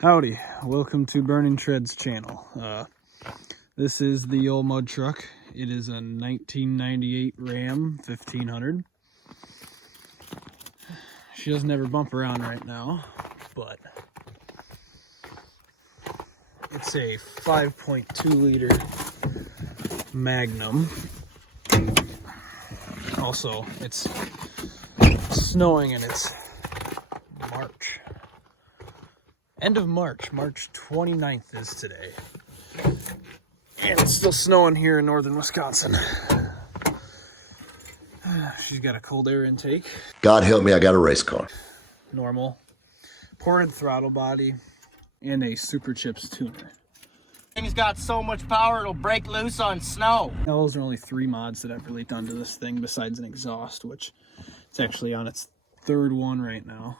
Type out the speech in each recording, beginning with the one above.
Howdy, welcome to Burning Treads channel. This is the old mud truck. It is a 1998 Ram 1500. She doesn't ever bump around right now, but it's a 5.2 liter Magnum. Also, it's snowing and it's March. End of March. March 29th is today. And it's still snowing here in northern Wisconsin. She's got a cold air intake. God help me, I got a race car. Normal. Ported throttle body. And a Super Chips tuner. Thing's got so much power it'll break loose on snow. Now, those are only 3 mods that I've really done to this thing besides an exhaust, which it's actually on its 3rd one right now.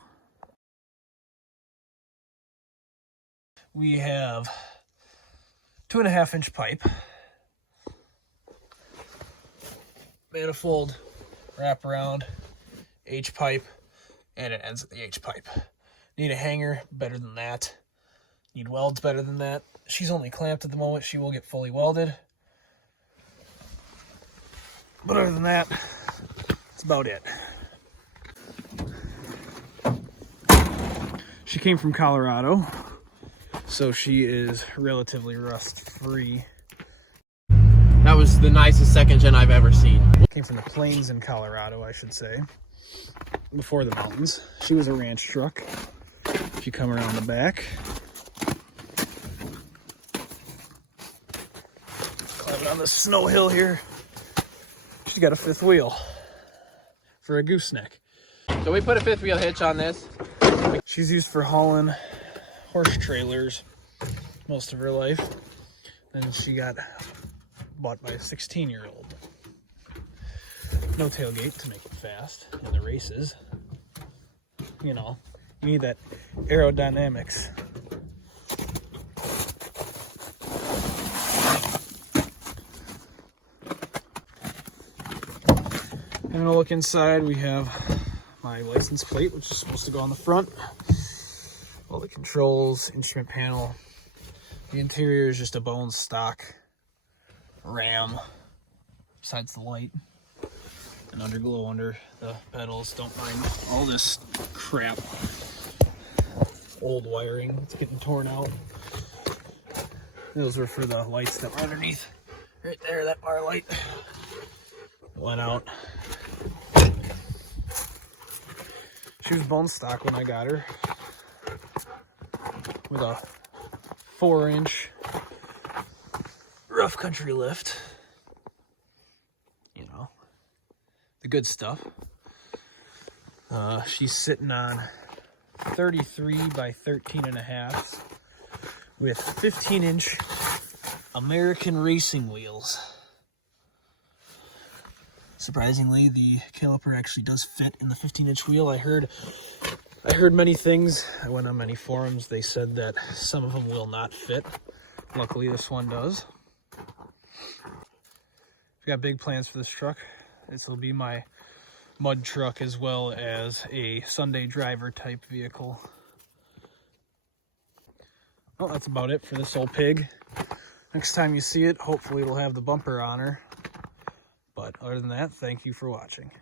We have 2.5-inch pipe, manifold, wraparound, H pipe, and it ends at the H pipe. Need a hanger, better than that. Need welds, better than that. She's only clamped at the moment. She will get fully welded. But other than that, that's about it. She came from Colorado, so she is relatively rust-free. That was the nicest second gen I've ever seen. Came from the plains in Colorado, I should say, before the mountains. She was a ranch truck. If you come around the back, climbing on this snow hill here, she's got a 5th wheel for a gooseneck. So we put a 5th wheel hitch on this. She's used for hauling horse trailers most of her life. Then she got bought by a 16-year-old. No tailgate to make it fast in the races. You know, you need that aerodynamics. And a look inside, we have my license plate, which is supposed to go on the front. All the controls, instrument panel. The interior is just a bone stock Ram, besides the light. And underglow under the pedals. Don't mind all this crap. Old wiring, it's getting torn out. Those were for the lights that were underneath. Right there, that bar light went out. She was bone stock when I got her, with a 4-inch rough country lift. You know, the good stuff. She's sitting on 33 by 13.5 with 15-inch American racing wheels. Surprisingly, the caliper actually does fit in the 15-inch wheel. I heard many things. I went on many forums. They said that some of them will not fit. Luckily, this one does. I've got big plans for this truck. This will be my mud truck as well as a Sunday driver type vehicle. Well, that's about it for this old pig. Next time you see it, hopefully it'll have the bumper on her. But other than that, thank you for watching.